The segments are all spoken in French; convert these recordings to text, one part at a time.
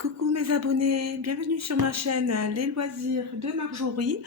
Coucou mes abonnés, bienvenue sur ma chaîne Les Loisirs de Marjorie.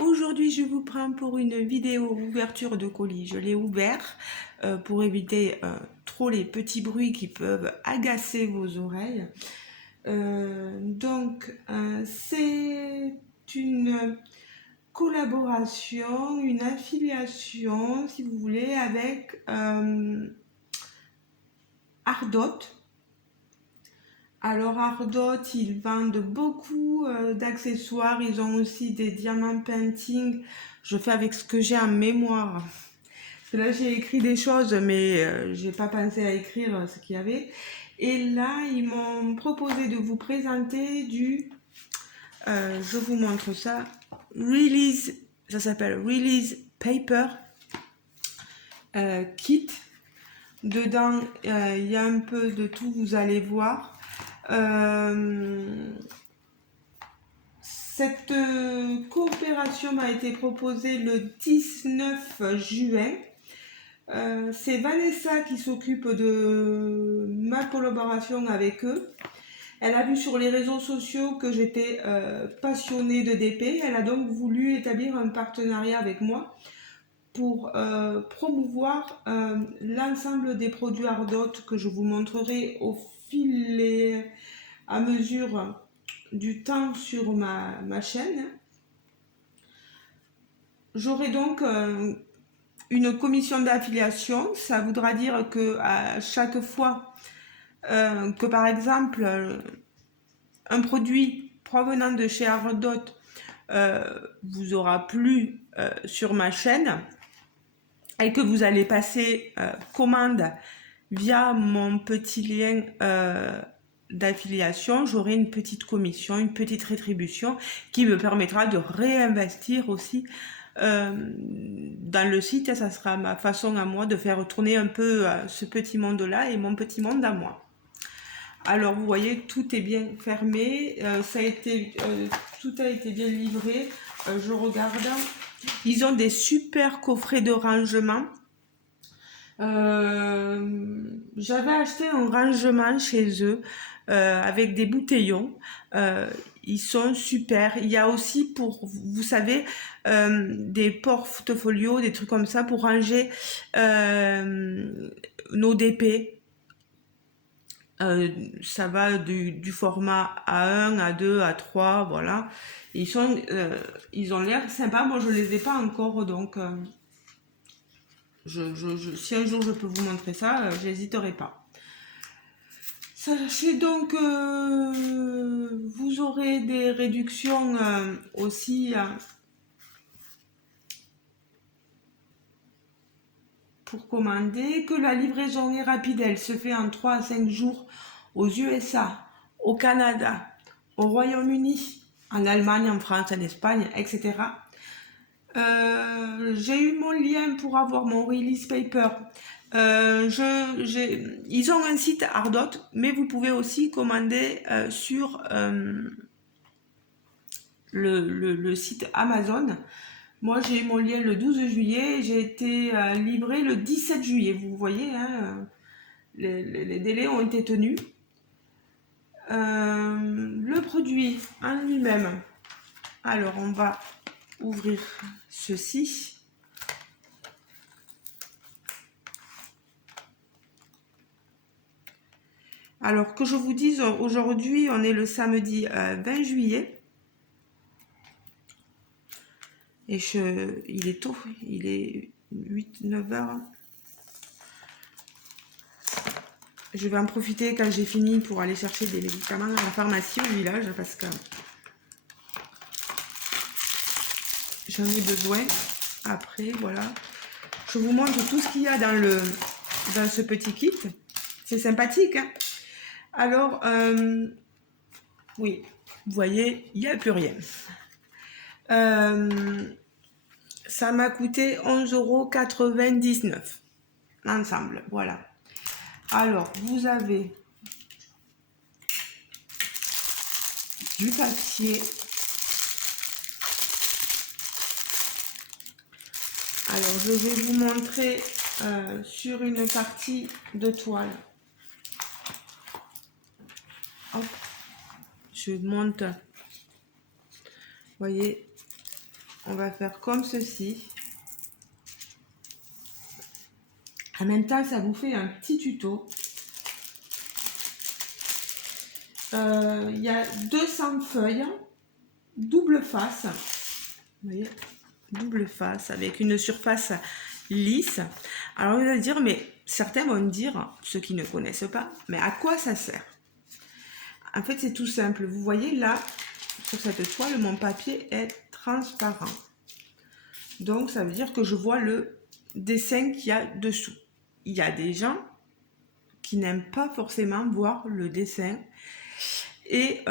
Aujourd'hui je vous prends pour une vidéo ouverture de colis. Je l'ai ouvert pour éviter trop les petits bruits qui peuvent agacer vos oreilles. C'est une collaboration, une affiliation si vous voulez avec Ardot. Alors Ardot, ils vendent beaucoup d'accessoires, ils ont aussi des diamants painting. Je fais avec ce que j'ai en mémoire. Parce que là j'ai écrit des choses mais j'ai pas pensé à écrire ce qu'il y avait. Et là ils m'ont proposé de vous présenter je vous montre ça, Release, ça s'appelle Release Paper Kit. Dedans il y a un peu de tout, vous allez voir. Cette coopération m'a été proposée le 19 juin. C'est Vanessa qui s'occupe de ma collaboration avec eux. Elle a vu sur les réseaux sociaux que j'étais passionnée de DP. Elle a donc voulu établir un partenariat avec moi pour promouvoir l'ensemble des produits Ardot que je vous montrerai au fil et à mesure du temps sur ma chaîne. J'aurai donc une commission d'affiliation. Ça voudra dire que à chaque fois que par exemple un produit provenant de chez Ardot vous aura plu sur ma chaîne et que vous allez passer commande via mon petit lien d'affiliation, j'aurai une petite commission, une petite rétribution qui me permettra de réinvestir aussi dans le site. Ça sera ma façon à moi de faire tourner un peu ce petit monde-là et mon petit monde à moi. Alors vous voyez, tout est bien fermé, tout a été bien livré. Je regarde, ils ont des super coffrets de rangement. J'avais acheté un rangement chez eux avec des bouteillons. Ils sont super. Il y a aussi pour, vous savez, des portfolios, des trucs comme ça pour ranger nos DP. Ça va du format A1, A2, A3, voilà. Ils ont l'air sympas. Moi, je les ai pas encore, donc si un jour je peux vous montrer ça, j'hésiterai pas. Sachez donc que vous aurez des réductions aussi pour commander, que la livraison est rapide, elle se fait en 3 à 5 jours aux USA, au Canada, au Royaume-Uni, en Allemagne, en France, en Espagne, etc. J'ai eu mon lien pour avoir mon release paper. Ils ont un site Ardot, mais vous pouvez aussi commander sur le site Amazon. Moi, j'ai eu mon lien le 12 juillet, j'ai été livré le 17 juillet. Vous voyez, hein, les délais ont été tenus. Le produit en lui-même. Alors, on va ouvrir ceci. Alors, que je vous dise, aujourd'hui, on est le samedi 20 juillet. Et il est tôt, il est 8-9 heures. Je vais en profiter quand j'ai fini pour aller chercher des médicaments à la pharmacie au village parce que j'en ai besoin. Après, voilà. Je vous montre tout ce qu'il y a dans ce petit kit. C'est sympathique, hein. Alors, oui, vous voyez, il n'y a plus rien. Ça m'a coûté 11,99 € l'ensemble, voilà. Alors, vous avez du papier. Alors, je vais vous montrer sur une partie de toile. Hop. je monte. Vous voyez, on va faire comme ceci. En même temps, ça vous fait un petit tuto. Il y a 200 feuilles, double face. Vous voyez, double face avec une surface lisse. Alors, vous allez dire, mais certains vont me dire, ceux qui ne connaissent pas, mais à quoi ça sert? En fait, c'est tout simple. Vous voyez là, sur cette toile, mon papier est transparent. Donc, ça veut dire que je vois le dessin qu'il y a dessous. Il y a des gens qui n'aiment pas forcément voir le dessin et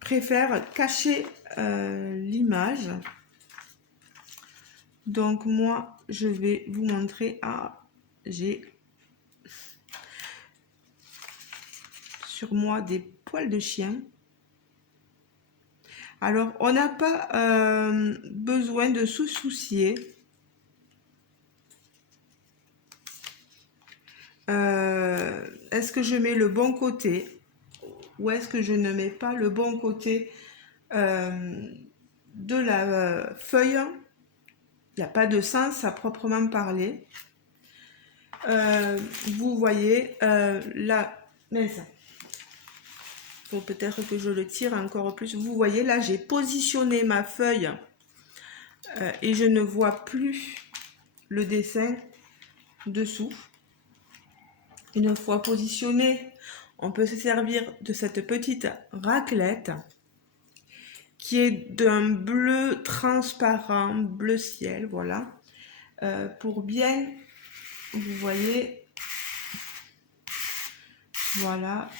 préfèrent cacher l'image. Donc, moi, je vais vous montrer. Ah, j'ai sur moi des poils de chien. Alors, on n'a pas besoin de se soucier est-ce que je mets le bon côté ou est-ce que je ne mets pas le bon côté de la feuille. Il n'y a pas de sens à proprement parler. Vous voyez là, mince. Faut peut-être que je le tire encore plus. Vous voyez là, j'ai positionné ma feuille et je ne vois plus le dessin dessous. Une fois positionné, on peut se servir de cette petite raclette qui est d'un bleu transparent, bleu ciel, voilà. Pour bien, vous voyez, voilà.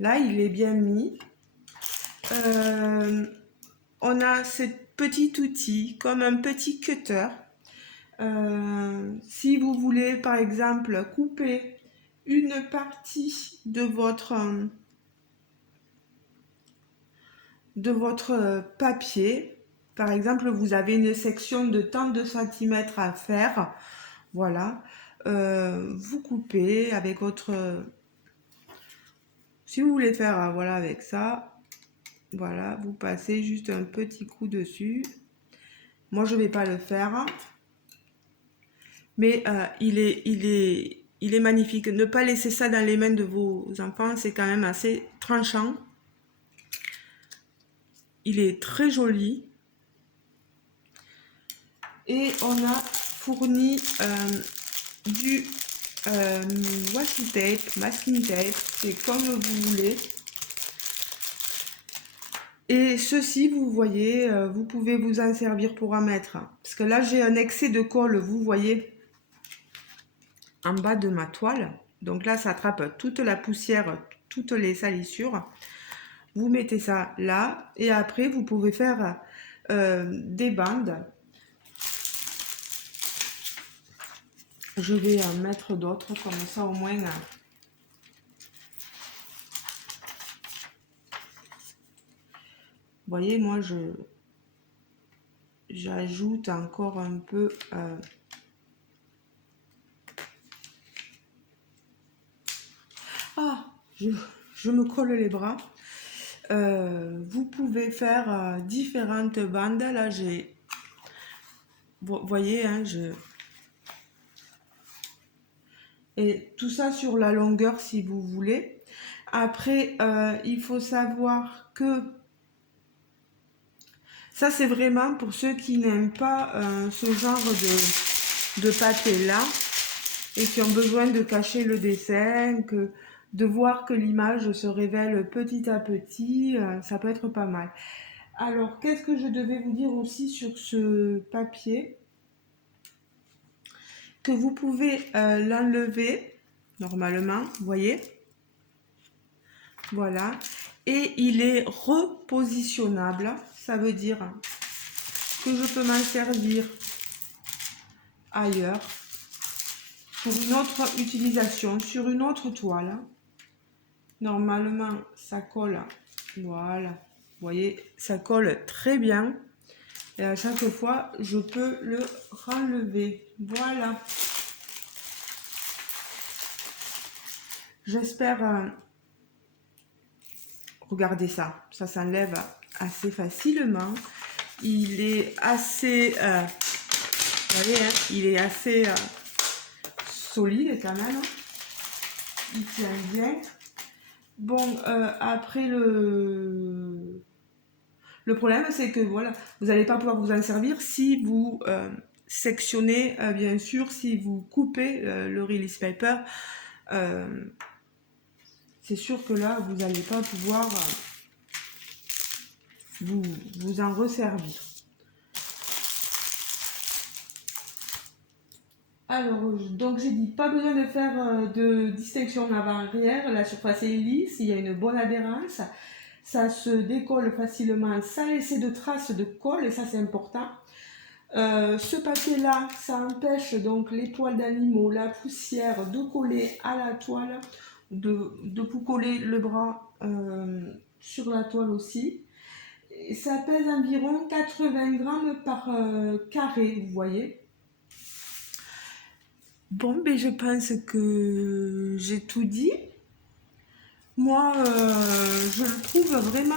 Là, il est bien mis. On a ce petit outil comme un petit cutter. Si vous voulez, par exemple, couper une partie de votre papier, par exemple, vous avez une section de tant de centimètres à faire, voilà, vous coupez avec votre... Si vous voulez faire, voilà, avec ça, voilà, vous passez juste un petit coup dessus. Moi, je ne vais pas le faire. Mais il est magnifique. Ne pas laisser ça dans les mains de vos enfants, c'est quand même assez tranchant. Il est très joli. Et on a fourni du washi tape, masking tape, c'est comme vous voulez. Et ceci, vous voyez, vous pouvez vous en servir pour en mettre. Parce que là, j'ai un excès de colle, vous voyez, en bas de ma toile. Donc là, ça attrape toute la poussière, toutes les salissures. Vous mettez ça là et après, vous pouvez faire des bandes. Je vais en mettre d'autres comme ça au moins. Vous voyez, moi, j'ajoute encore un peu... Ah, je me colle les bras. Vous pouvez faire différentes bandes. Là, j'ai... Vous voyez, hein, Et tout ça sur la longueur si vous voulez. Après, il faut savoir que ça, c'est vraiment pour ceux qui n'aiment pas ce genre de papier-là et qui ont besoin de cacher le dessin, de voir que l'image se révèle petit à petit, ça peut être pas mal. Alors, qu'est-ce que je devais vous dire aussi sur ce papier? Que vous pouvez l'enlever, normalement, vous voyez? Voilà. Et il est repositionnable, ça veut dire que je peux m'en servir ailleurs pour une autre utilisation sur une autre toile. Normalement, ça colle, voilà, vous voyez, ça colle très bien et à chaque fois, je peux le renlever, voilà. J'espère regardez ça, ça s'enlève assez facilement. Il est assez, vous voyez, hein, il est assez solide quand même. Il tient bien. Bon, après le problème, c'est que voilà, vous n'allez pas pouvoir vous en servir si vous sectionnez, bien sûr, si vous coupez le release paper. C'est sûr que là, vous n'allez pas pouvoir vous en resservir. Alors, donc j'ai dit, pas besoin de faire de distinction avant-arrière, la surface est lisse, il y a une bonne adhérence, ça se décolle facilement sans laisser de traces de colle, et ça c'est important. Ce papier-là, ça empêche donc les poils d'animaux, la poussière de coller à la toile, de vous coller le bras sur la toile aussi. Et ça pèse environ 80 grammes par carré, vous voyez. Bon, ben je pense que j'ai tout dit. Moi, je le trouve vraiment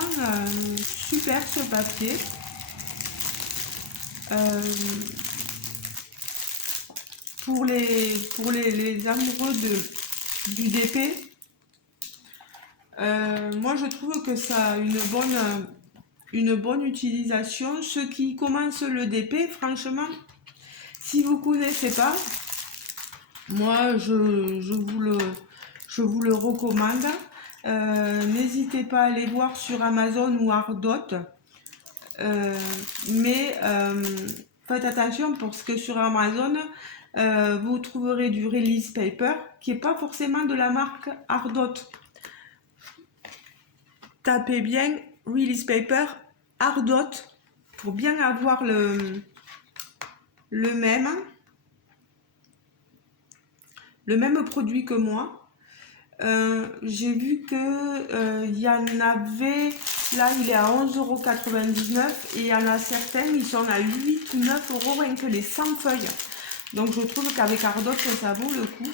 super ce papier. Pour les amoureux du DP, moi je trouve que ça a une bonne utilisation. Ceux qui commencent le DP, franchement, si vous ne connaissez pas, moi je vous le recommande. N'hésitez pas à aller voir sur Amazon ou Ardot. Mais faites attention parce que sur Amazon, vous trouverez du release paper qui n'est pas forcément de la marque Ardot. Tapez bien release paper Ardot pour bien avoir le même produit que moi. J'ai vu que il y en avait, là il est à 11,99 € et il y en a certains, ils sont à 8 ou 9 € rien que les 100 feuilles. Donc je trouve qu'avec Ardot, ça vaut le coup.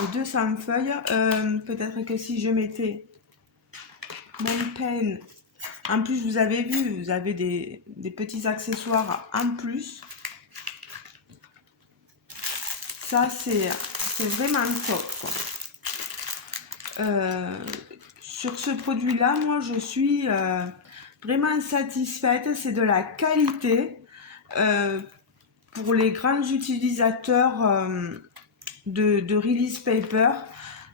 Les 200 feuilles, peut-être que si je mettais mon pen, en plus vous avez vu, vous avez des petits accessoires en plus. Ça c'est vraiment top, quoi. Sur ce produit là, moi je suis vraiment satisfaite, c'est de la qualité pour les grands utilisateurs de release paper.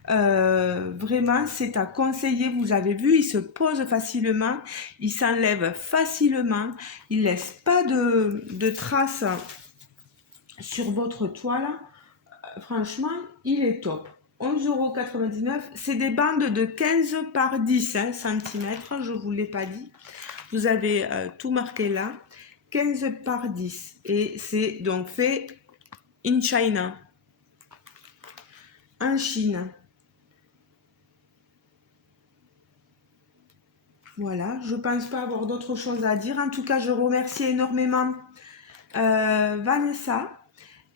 Vraiment c'est à conseiller. Vous avez vu, il se pose facilement, il s'enlève facilement, il laisse pas de traces sur votre toile. Franchement, il est top. 11,99 €. C'est des bandes de 15 par 10 cm. Je ne vous l'ai pas dit. Vous avez tout marqué là. 15 par 10. Et c'est donc fait in China. En Chine. Voilà. Je ne pense pas avoir d'autres choses à dire. En tout cas, je remercie énormément Vanessa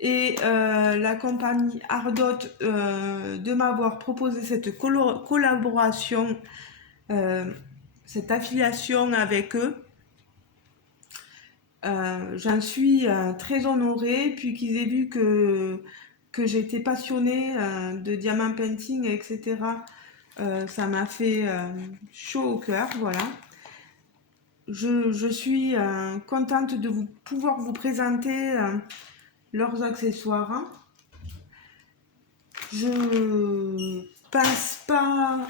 et la compagnie Ardot de m'avoir proposé cette collaboration, cette affiliation avec eux. J'en suis très honorée, puis qu'ils aient vu que j'étais passionnée de diamant painting, etc. Ça m'a fait chaud au cœur, voilà. Je suis contente de pouvoir vous présenter leurs accessoires. Je pense pas,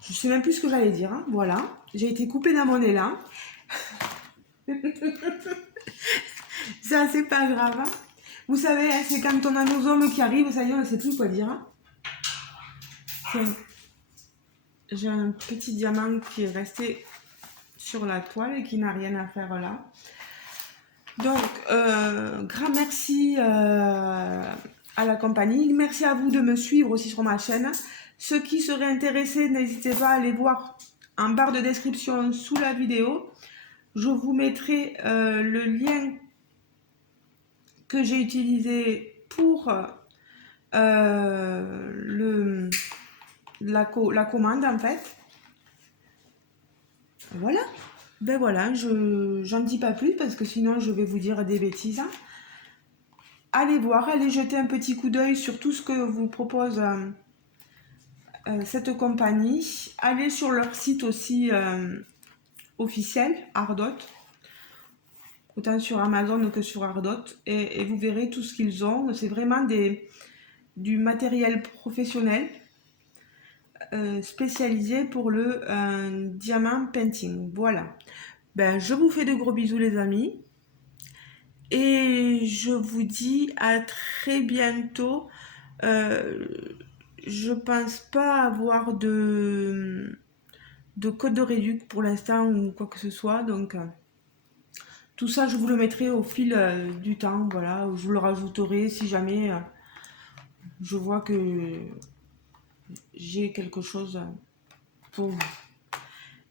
je sais même plus ce que j'allais dire, hein. Voilà, j'ai été coupée dans mon élan. Ça c'est pas grave, hein. Vous savez, hein, c'est quand on a nos hommes qui arrivent, ça y est, on ne sait plus quoi dire, hein. Tiens, j'ai un petit diamant qui est resté sur la toile et qui n'a rien à faire là. Donc, grand merci à la compagnie. Merci à vous de me suivre aussi sur ma chaîne. Ceux qui seraient intéressés, n'hésitez pas à aller voir en barre de description sous la vidéo. Je vous mettrai le lien que j'ai utilisé pour la commande en fait. Voilà. Ben voilà, j'en dis pas plus parce que sinon je vais vous dire des bêtises. Allez voir, allez jeter un petit coup d'œil sur tout ce que vous propose cette compagnie. Allez sur leur site aussi officiel, Ardot, autant sur Amazon que sur Ardot, et vous verrez tout ce qu'ils ont. C'est vraiment du matériel professionnel spécialisé pour le diamant painting. Voilà. Ben, je vous fais de gros bisous les amis. Et je vous dis à très bientôt. Je pense pas avoir de code de réduc pour l'instant ou quoi que ce soit. Donc tout ça, je vous le mettrai au fil du temps. Voilà, je vous le rajouterai si jamais je vois que j'ai quelque chose pour vous.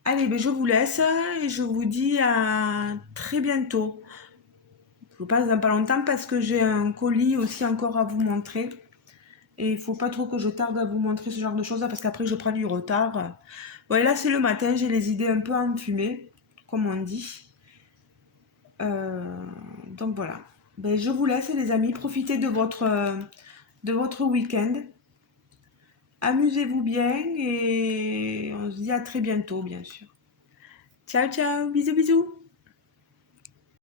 Allez, ben je vous laisse et je vous dis à très bientôt. Je passe dans pas longtemps parce que j'ai un colis aussi encore à vous montrer. Et il faut pas trop que je tarde à vous montrer ce genre de choses là parce qu'après je prends du retard. Ouais, là c'est le matin, j'ai les idées un peu enfumées, comme on dit. Donc voilà. Ben, je vous laisse les amis, profitez de votre week-end. Amusez-vous bien et on se dit à très bientôt bien sûr. Ciao ciao, bisous bisous.